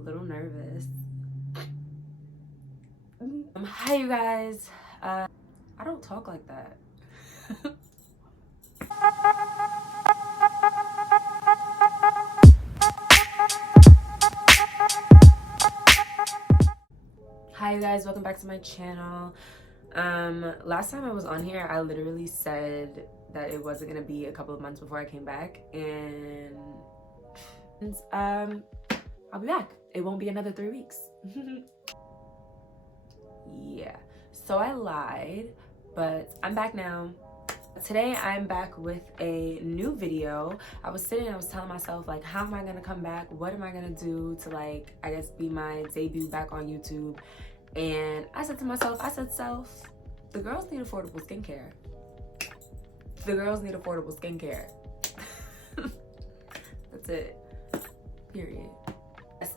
little nervous. Hi you guys. I don't talk like that. Hi you guys, welcome back to my channel. Last time I was on here, I literally said that it wasn't gonna be a couple of months before I came back, and I'll be back. It won't be another 3 weeks. Yeah, so I lied, but I'm back now. Today I'm back with a new video. I was telling myself, like, how am I gonna come back? What am I gonna do to, like, I guess be my debut back on YouTube? And I said to myself, self, the girls need affordable skincare. The girls need affordable skincare. That's it. Period.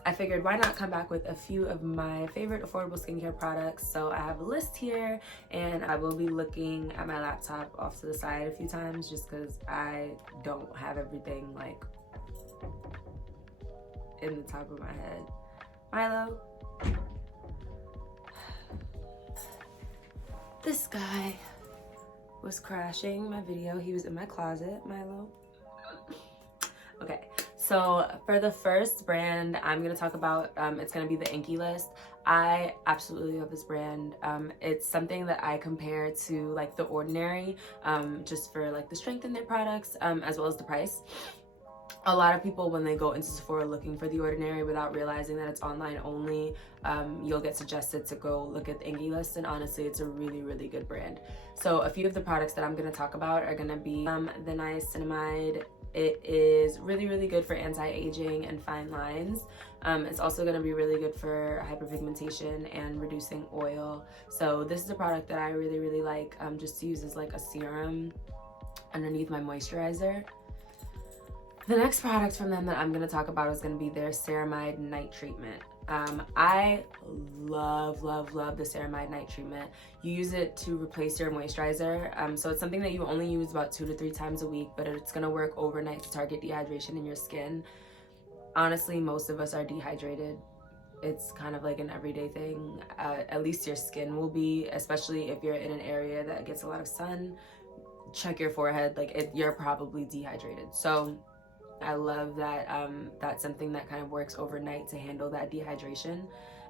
I figured, why not come back with a few of my favorite affordable skincare products. So I have a list here, and I will be looking at my laptop off to the side a few times just because I don't have everything like in the top of my head. Milo. This guy was crashing my video. He was in my closet, Milo. Okay. So for the first brand I'm gonna talk about, it's gonna be the Inkey List. I absolutely love this brand. It's something that I compare to like The Ordinary, just for like the strength in their products, as well as the price. A lot of people, when they go into Sephora looking for The Ordinary without realizing that it's online only, you'll get suggested to go look at the Inkey List, and honestly it's a really good brand. So a few of the products that I'm gonna talk about are gonna be the Niacinamide. It is really good for anti-aging and fine lines. It's also going to be really good for hyperpigmentation and reducing oil. So this is a product that I really like, just to use as like a serum underneath my moisturizer. The next product from them that I'm going to talk about is going to be their Ceramide Night Treatment. I love the Ceramide Night Treatment. You use it to replace your moisturizer. So it's something that you only use about 2 to 3 times a week, but it's gonna work overnight to target dehydration in your skin. Honestly, most of us are dehydrated. It's kind of like an everyday thing. At least your skin will be, especially if you're in an area that gets a lot of sun. Check your forehead, like you're probably dehydrated. So I love that that's something that kind of works overnight to handle that dehydration,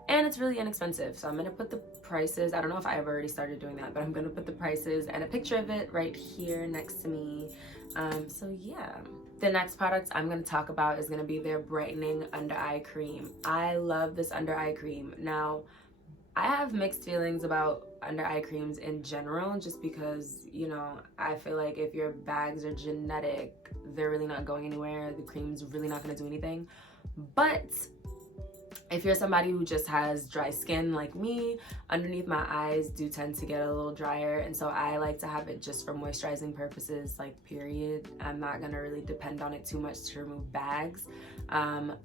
and it's really inexpensive. So I'm gonna put the prices, I don't know if I've already started doing that, but I'm gonna put the prices and a picture of it right here next to me. So yeah, the next product I'm gonna talk about is gonna be their Brightening Under Eye Cream. I love this under eye cream. Now, I have mixed feelings about under eye creams in general, just because, you know, I feel like if your bags are genetic, they're really not going anywhere. The cream's really not going to do anything. But if you're somebody who just has dry skin like me, underneath my eyes do tend to get a little drier, and so I like to have it just for moisturizing purposes, like period. I'm not gonna really depend on it too much to remove bags.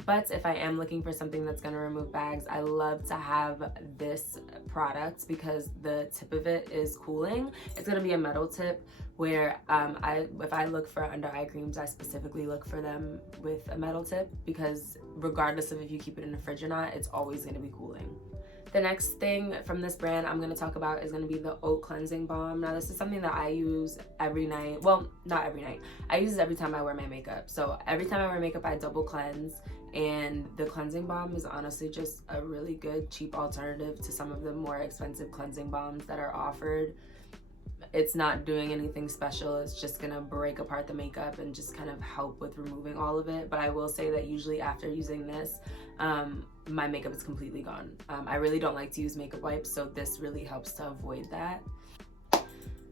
But if I am looking for something that's gonna remove bags, I love to have this product because the tip of it is cooling. It's gonna be a metal tip, where if I look for under eye creams, I specifically look for them with a metal tip, because regardless of if you keep it in the fridge or not, it's always going to be cooling. The next thing from this brand I'm going to talk about is going to be the Oat Cleansing Balm. Now this is something that I use every night. Well, not every night. I use it every time I wear my makeup. So every time I wear makeup, I double cleanse. And the cleansing balm is honestly just a really good cheap alternative to some of the more expensive cleansing balms that are offered. It's not doing anything special. It's just gonna break apart the makeup and just kind of help with removing all of it. But I will say that usually after using this, my makeup is completely gone. I really don't like to use makeup wipes, so this really helps to avoid that.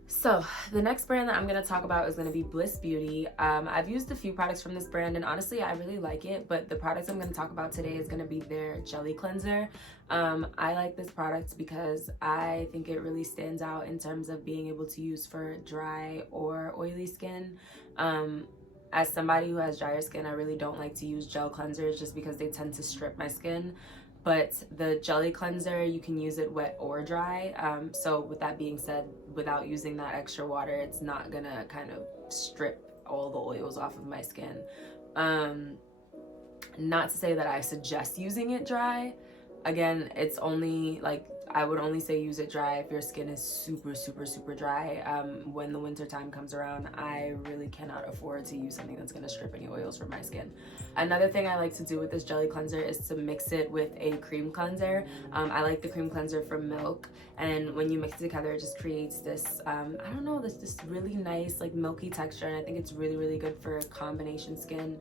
So the next brand that I'm going to talk about is going to be Bliss Beauty. I've used a few products from this brand, and honestly I really like it, but the products I'm going to talk about today is going to be their jelly cleanser. I like this product because I think it really stands out in terms of being able to use for dry or oily skin. As somebody who has drier skin, I really don't like to use gel cleansers just because they tend to strip my skin. But the jelly cleanser, you can use it wet or dry. So with that being said, without using that extra water, it's not gonna kind of strip all the oils off of my skin. Not to say that I suggest using it dry. Again, it's only like, I would only say use it dry if your skin is super, super, super dry. When the winter time comes around, I really cannot afford to use something that's gonna strip any oils from my skin. Another thing I like to do with this jelly cleanser is to mix it with a cream cleanser. I like the cream cleanser from Milk, and when you mix it together, it just creates this, I don't know, this really nice like milky texture, and I think it's really, really good for combination skin.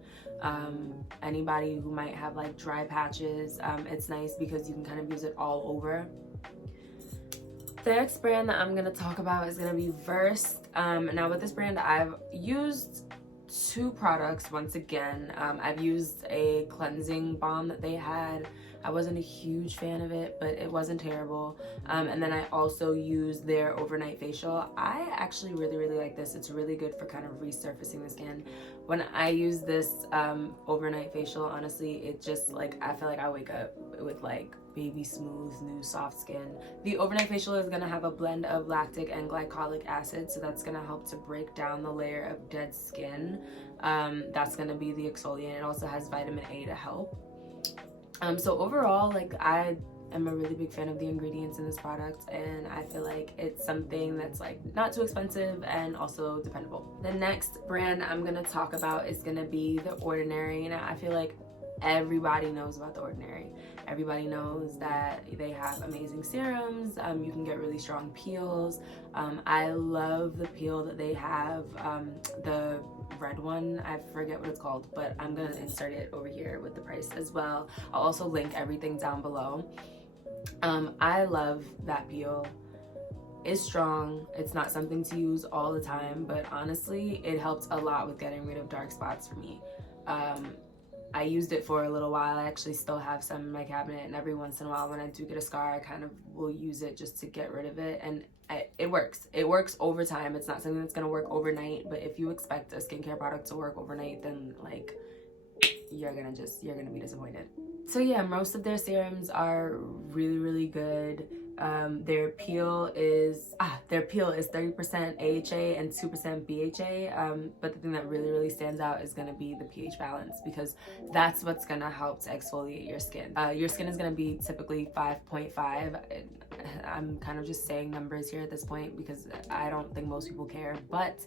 Anybody who might have like dry patches, it's nice because you can kind of use it all over. The next brand that I'm going to talk about is going to be Versed. Now with this brand, I've used 2 products once again. I've used a cleansing balm that they had. I wasn't a huge fan of it, but it wasn't terrible. And then I also used their overnight facial. I actually really, really like this. It's really good for kind of resurfacing the skin. When I use this overnight facial, honestly, it just like, I feel like I wake up with like baby smooth, new soft skin. The overnight facial is gonna have a blend of lactic and glycolic acid, so that's gonna help to break down the layer of dead skin. That's gonna be the exfoliant. It also has vitamin A to help. So overall, like, I am a really big fan of the ingredients in this product, and I feel like it's something that's like not too expensive and also dependable. The next brand I'm gonna talk about is gonna be The Ordinary. Now I feel like everybody knows about The Ordinary. Everybody knows that they have amazing serums. You can get really strong peels. I love the peel that they have, the red one, I forget what it's called, but I'm gonna insert it over here with the price as well. I'll also link everything down below. I love that peel. It's strong. It's not something to use all the time, but honestly, it helped a lot with getting rid of dark spots for me. I used it for a little while. I actually still have some in my cabinet, and every once in a while when I do get a scar, I kind of will use it just to get rid of it, and it works. It works over time. It's not something that's gonna work overnight, but if you expect a skincare product to work overnight, then like you're gonna be disappointed. So yeah, most of their serums are really, really good. Their peel is 30% AHA and 2% BHA, but the thing that really, really stands out is going to be the pH balance, because that's what's going to help to exfoliate your skin. Your skin is going to be typically 5.5. I'm kind of just saying numbers here at this point because I don't think most people care, but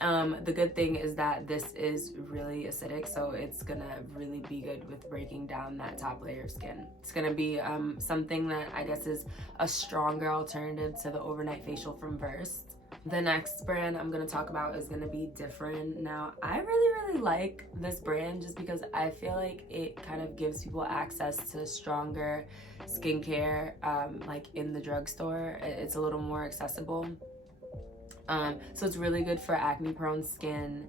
the good thing is that this is really acidic, so it's gonna really be good with breaking down that top layer of skin. It's gonna be something that I guess is a stronger alternative to the overnight facial from Versed. The next brand I'm gonna talk about is gonna be Different. Now, I really, really like this brand just because I feel like it kind of gives people access to stronger skincare, like in the drugstore. It's a little more accessible. So it's really good for acne prone skin.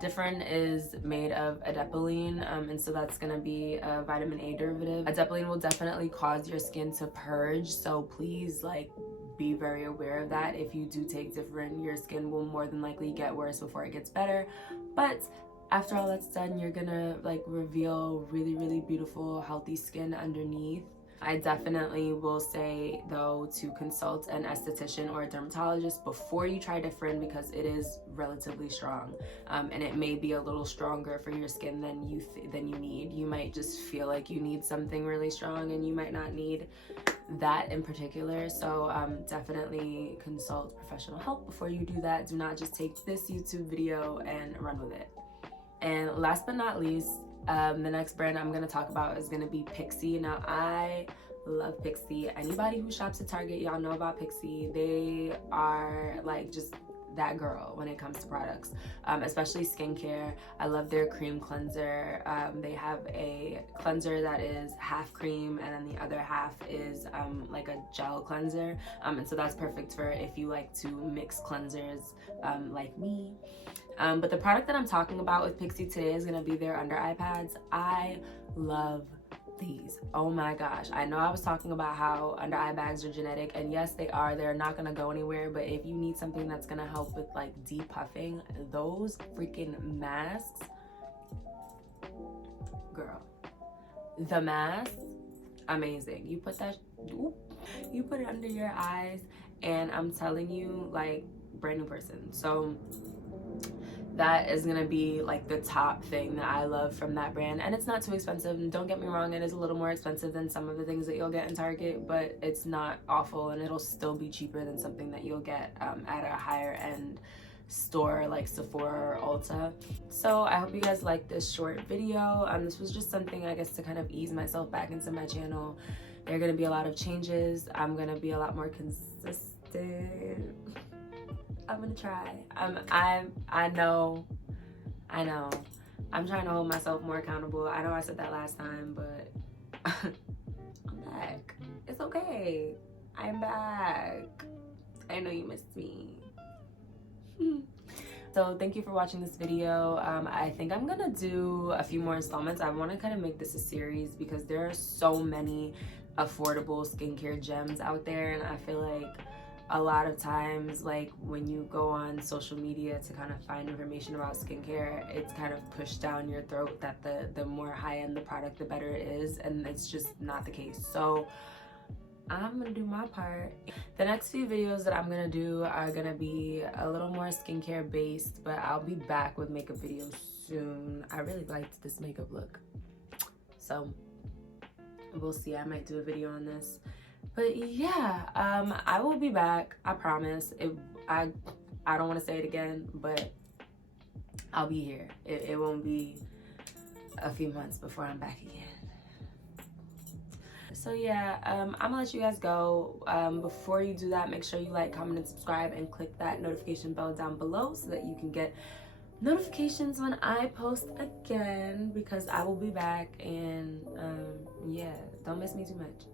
Different is made of adapalene, and so that's gonna be a vitamin A derivative. Adapalene will definitely cause your skin to purge, so please like be very aware of that. If you do take Different, your skin will more than likely get worse before it gets better, but after all that's done, you're gonna like reveal really, really beautiful, healthy skin underneath. I definitely will say though to consult an esthetician or a dermatologist before you try Different, because it is relatively strong, and it may be a little stronger for your skin than you need. You might just feel like you need something really strong and you might not need that in particular. So definitely consult professional help before you do that. Do not just take this YouTube video and run with it. And last but not least, the next brand I'm going to talk about is going to be Pixie. Now, I love Pixie. Anybody who shops at Target, y'all know about Pixie. They are like just that girl when it comes to products, especially skincare. I love their cream cleanser. They have a cleanser that is half cream, and then the other half is like a gel cleanser, and so that's perfect for if you like to mix cleansers like me. But the product that I'm talking about with Pixie today is going to be their under eye pads. I love these. Oh my gosh. I know I was talking about how under eye bags are genetic, and yes, they are. They're not going to go anywhere, but if you need something that's going to help with like depuffing, those freaking masks, girl, the mask, amazing. You put it under your eyes, and I'm telling you, like, brand new person. So that is gonna be like the top thing that I love from that brand. And it's not too expensive, and don't get me wrong, it is a little more expensive than some of the things that you'll get in Target, but it's not awful, and it'll still be cheaper than something that you'll get at a higher end store like Sephora or Ulta. So I hope you guys like this short video. This was just something, I guess, to kind of ease myself back into my channel. There are gonna be a lot of changes. I'm gonna be a lot more consistent. I'm gonna try. I know. I'm trying to hold myself more accountable. I know I said that last time, but I'm back. It's okay. I'm back. I know you missed me. So thank you for watching this video. I think I'm gonna do a few more installments. I want to kind of make this a series because there are so many affordable skincare gems out there, and I feel like a lot of times, like when you go on social media to kind of find information about skincare, it's kind of pushed down your throat that the more high-end the product, the better it is, and it's just not the case. So I'm gonna do my part. The next few videos that I'm gonna do are gonna be a little more skincare based, but I'll be back with makeup videos soon. I really liked this makeup look, so we'll see. I might do a video on this. But yeah, I will be back. I promise. I don't want to say it again, but I'll be here. It won't be a few months before I'm back again. So yeah, I'm gonna let you guys go. Before you do that, make sure you like, comment, and subscribe, and click that notification bell down below so that you can get notifications when I post again, because I will be back. And yeah, don't miss me too much.